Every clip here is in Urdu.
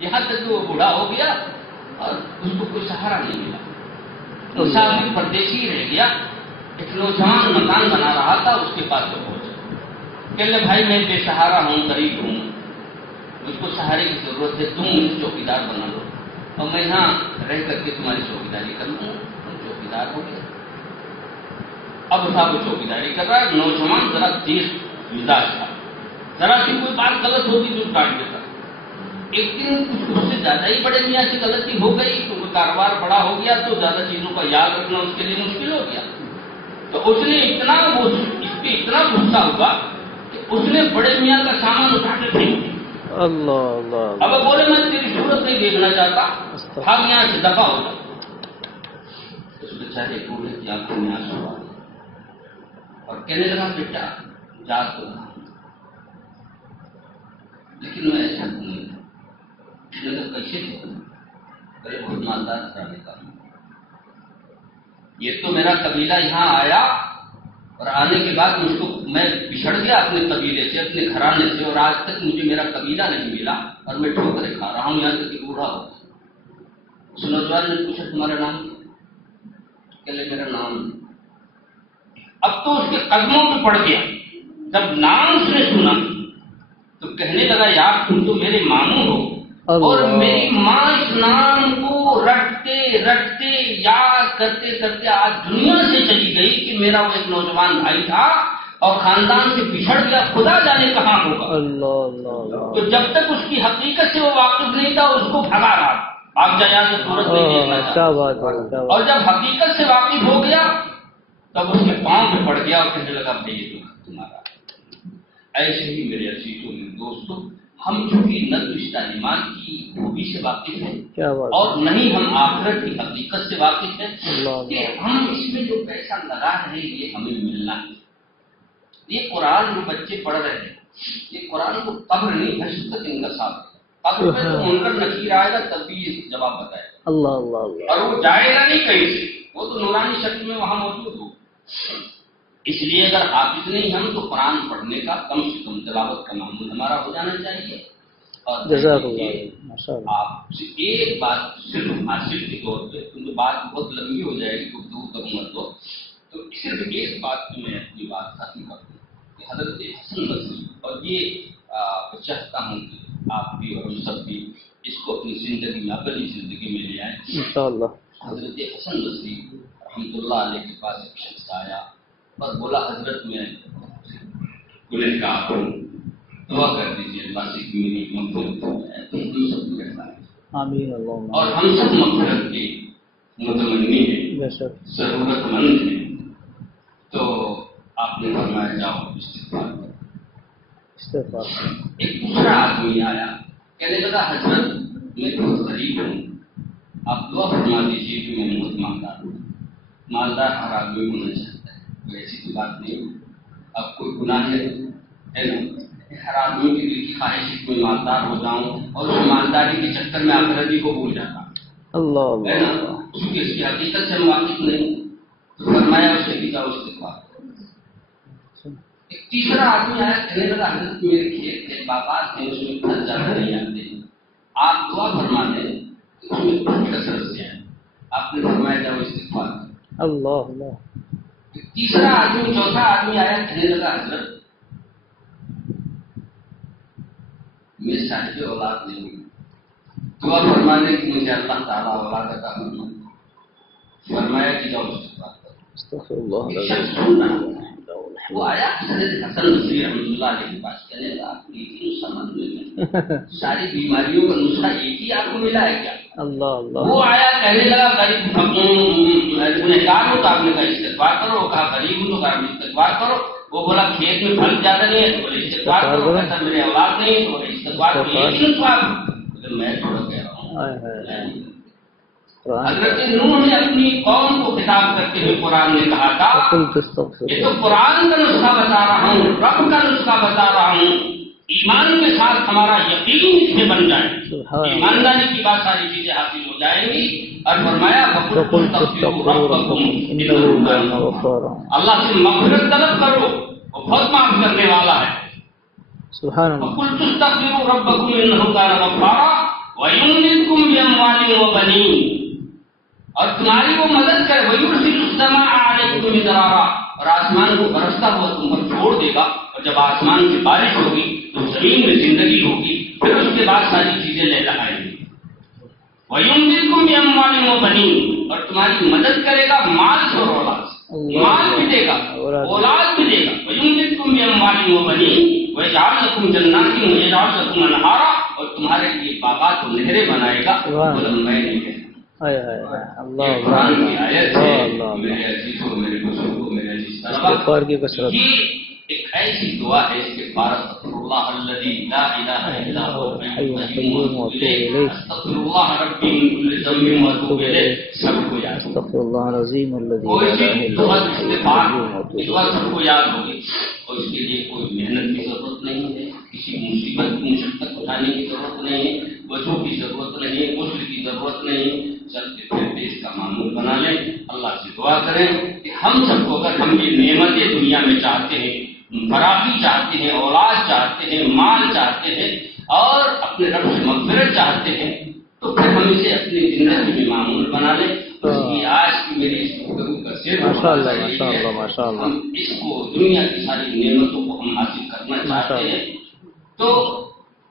یہاں تک کہ وہ بوڑھا ہو گیا اور اس کو کوئی سہارا نہیں ملا، مسافر پردیسی رہ گیا۔ ایک نوجوان مکان بنا رہا تھا، اس کے پاس وہ پہنچا، کہنے بھائی میں بے سہارا ہوں، غریب ہوں، مجھ کو سہارے کی ضرورت ہے، تم مجھے چوکیدار بنا لو اور میں یہاں رہ کر کے تمہاری چوکیداری کر لوں۔ تم چوکیدار ہو گیا۔ اب صاحب وہ چوکیداری کر رہا ہے۔ نوجوان ذرا تیز مزاج تھا، ذرا سی کوئی بات غلط ہوگی تو کاٹ دیتا۔ ایک دن کچھ اس سے زیادہ ہی بڑے میاں سے غلطی ہو گئی، کیونکہ کاروبار بڑا ہو گیا تو زیادہ چیزوں کا یاد رکھنا اس کے لیے مشکل ہو گیا۔ تو اس نے اس پہ اتنا غصہ ہوا کہ اس نے بڑے میاں کا سامان اٹھا کے پھینک دیا۔ اللہ اللہ، اب بولے میں تیری صورت نہیں دیکھنا چاہتا، بھاگ یہاں سے دفع ہو جا۔ اس بیچارے بوڑھے کی آنکھوں میں آنسو آ گئے اور کہنے لگا بیٹا جا تو رہا ہوں، لیکن میں ایسا نہیں تھا۔ کیسے ارے بہت مالدار گھرانے کا ہوں، یہ تو میرا قبیلہ یہاں آیا اور آنے کے بعد مجھ کو میں بچھڑ گیا اپنے قبیلے سے، اپنے گھرانے سے، اور آج تک مجھے میرا قبیلہ نہیں ملا اور میں ٹھوکریں کھا رہا ہوں، یہاں تک کہ بوڑھا ہو گیا۔ اس نوجوان نے پوچھا تمہارا نام کیا؟ کہ میرا نام۔ اب تو اس کے قدموں پہ پڑ گیا، جب نام اس نے سنا تو کہنے لگا یار تم تو میرے ماموں ہو، اور میری ماں اس نام کو رٹتے رٹتے یاد کرتے کرتے آج دنیا سے چلی گئی کہ میرا وہ ایک نوجوان بھائی تھا اور خاندان سے بچھڑ گیا، خدا جانے کہاں ہوگا۔ اللہ اللہ، تو جب تک اس کی حقیقت سے وہ واقف نہیں تھا اس کو بھگا رہا تھا، آپ جایا سے صورت نہیں دیکھنا چاہتا، اور جب حقیقت سے واقف ہو گیا تب اس کے پاؤں پہ پڑ گیا اور کہنے لگا بھائی یہ تمہارا۔ ایسے ہی میرے عزیزوں میرے دوستوں، ہم چونکہ نہ رشتہ ایمان کی خوبی سے واقف ہیں اور نہیں ہم آخرت کی حقیقت سے واقف ہیں کہ ہم اس میں جو پیسہ لگا رہے ہیں یہ ہمیں ملنا ہے۔ یہ قرآن جو بچے پڑھ رہے ہیں، یہ قرآن کو قبر نہیں حقیقت ان کا ساتھ ہے۔ قبر میں تو منکر نکیر آئے گا تب بھی یہ جواب بتائے گا، اللہ اللہ اللہ، اور وہ جائے گا نہیں کہیں سے، وہ تو نورانی شکل میں وہاں موجود ہو۔ اس لیے اگر حافظ نہیں ہم تو قرآن پڑھنے کا کم سے کم تلاوت کا معمول ہمارا ہو جانا چاہیے۔ اور آپ سے ایک بات صرف حاصل کے طور پہ، کیونکہ بات بہت لمبی ہو جائے گی گفتگو کروں تو صرف ایک بات کی میں اپنی بات ختم کر دوں کہ حضرت حسن بصری، اور یہ چاہتا ہوں کہ آپ بھی اور ہم سب بھی اس کو اپنی زندگی میں اپنی زندگی میں لے آئیں انشاءاللہ۔ حضرت حسن بصری رحمۃ اللہ علیہ کے پاس ایک شخص آیا اور بولا حضرت میں گنہگار ہوں، دعا کر دیجیے اللہ سے کہ میری مغفرت ہو جائے۔ تو ہم سب گنہگار ہیں آمین اللہم، اور ہم سب مغفرت کے متمنی ہیں، ضرورت مند ہیں۔ تو آپ نے فرمایا جاؤ استغفار کرو۔ ایک دوسرا آدمی آیا، کہنے لگا حضرت میں بہت غریب ہوں، آپ دعا فرما دیجیے کہ میں بہت مالدار ہوں۔ مالدار ہر آدمی ہونا چاہتا ہے، ایسی تو بات نہیں۔ اب کوئی گناہ ہے نا، ہر آدمی کی دل کی خواہش ہے کوئی مالدار ہو جاؤں اور اس مالداری کے چکر میں آخرتی کو بھول جاتا اللہ ہے نا، کیونکہ اس کی حقیقت سے ہم واقف نہیں۔ تو فرمایا اس سے بھی جاؤ استغفار۔ ایک تیسرا آدمی آیا، کہنے لگا حضرت میرے کھیت کے باغات ہیں، اس میں پھل زیادہ نہیں آتے، آپ دعا فرما دیں کہ اس میں پھل کثرت سے آئے۔ آپ نے فرمایا جاؤ استغفار۔ اللہ اللہ۔ تیسرا آدمی چوتھا آدمی آیا، کہنے لگا حضرت میں صاحب اولاد نہیں ہوں، دعا فرما دیں کہ مجھے اللہ تعالیٰ اولاد عطا فرما۔ فرمایا کہ جاؤ استغفار کرو۔ ایک شخص سننا، وہ آیا حضرت حسن بصری رحمۃ اللہ علیہ کے پاس، کہنے لگا آپ کو ایک ہی نسخہ معلوم ہے، ساری بیماریوں کا نسخہ ایک ہی آپ کو ملا ہے کیا؟ اللہ اللہ۔ وہ آیا کہنے لگا غریب گنہگار ہو تو آپ نے کہا استغفار کرو، وہ کہا غریب ہوں تو کہا استغفار کرو، وہ بولا کھیت میں پھل زیادہ نہیں ہے تو بولے استغفار کرو، کہتا میرے اولاد نہیں ہے تو بولے استغفار کرو، ایک ہی نسخہ۔ میں تھوڑا کہہ رہا ہوں حضرت نوح نے اپنی قوم کو خطاب کرتے ہوئے قرآن نے کہا تھا یہ تو قرآن کا نسخہ بتا رہا ہوں، رب کا نسخہ بتا رہا ہوں، ایمان کے ساتھ ہمارا یقین اس میں بن جائے، ایمانداری کی بات ساری چیزیں حاصل ہو جائیں گی۔ اور فرمایا اللہ سے مغفرت طلب کرو، وہ بہت معاف کرنے والا ہے۔ وَيُمْدِدْكُمْ بِأَمْوَالٍ وَبَنِينَ، اور تمہاری وہ مدد کرے، وَيُرْسِلُ السَّمَاءَ عَلَيْكُمْ مِدْرَارًا، اور آسمان کو برستا ہوا تم پر چھوڑ دے گا، اور جب آسمان سے بارش ہوگی تو زمین میں زندگی ہوگی، پھر اس کے بعد ساری چیزیں لہلہائیں گی۔ وَيُمْدِدْكُمْ بِأَمْوَالٍ وَبَنِينَ، اور تمہاری مدد کرے گا مال سے اور اولاد سے، مال بھی دے گا اولاد بھی دے گا۔ وَيُمْدِدْكُمْ بِأَمْوَالٍ وَبَنِينَ وَيَجْعَلْ لَكُمْ جَنَّاتٍ وَيَجْعَلْ لَكُمْ أَنْهَارًا، اور تمہارے لیے باغات اور نہریں بنائے گا۔ میں نہیں کہتا، اللہ قرآن کی آیت ہے۔ اللہ میرے عزیزوں، میرے بزرگوں، میرے عزیز استغفار کی کثرت، یہ ایک ایسی دعا ہے استغفار استغفر اللہ الذی لا الہ الا هو الحی القیوم واتوب الیہ، استغفر اللہ ربی من کل ذنب واتوب الیہ، سب کو یاد ہے۔ استغفر اللہ العظیم الذی لا کوئی الہ بھی الا دعا هو استغفار واتوب یہ دعا سب کو یاد ہوگی، اور اس کے لیے کوئی محنت کی ضرورت نہیں ہے، کسی مصیبت کی مشقت اٹھانے کی ضرورت نہیں ہے، وضو کی ضرورت نہیں ہے، غسل کی ضرورت نہیں ہے، چلتے پھرتے اس کا معمول بنا لیں، اللہ سے دعا کریں کہ ہم سب کو، اگر ہم یہ نعمتیں دنیا میں چاہتے ہیں، فراخی چاہتے ہیں، اولاد چاہتے ہیں، مال چاہتے ہیں، اور اپنے رب سے مغفرت چاہتے ہیں، تو پھر ہم اسے اپنی زندگی میں معمول بنا لیں۔ اس لیے آج کی میری اس گفتگو کا صرف ہم اس کو، دنیا کی ساری نعمتوں کو ہم حاصل کرنا چاہتے ہیں، تو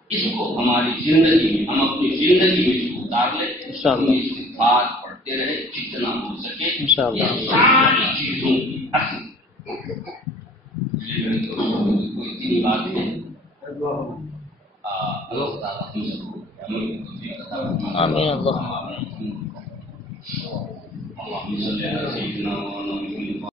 اس کو ہماری زندگی میں، ہم اپنی زندگی میں اس کو اتار لیں، ہم استغفار پڑھتے رہے جتنا ہو سکے، یہ ساری چیزوں کی اصل کوئی اتنی بات ہے۔ اللہ تعالیٰ ہم سب کو عمل کی توفیق عطا فرمائے۔ آمین۔ اللهم صل على سيدنا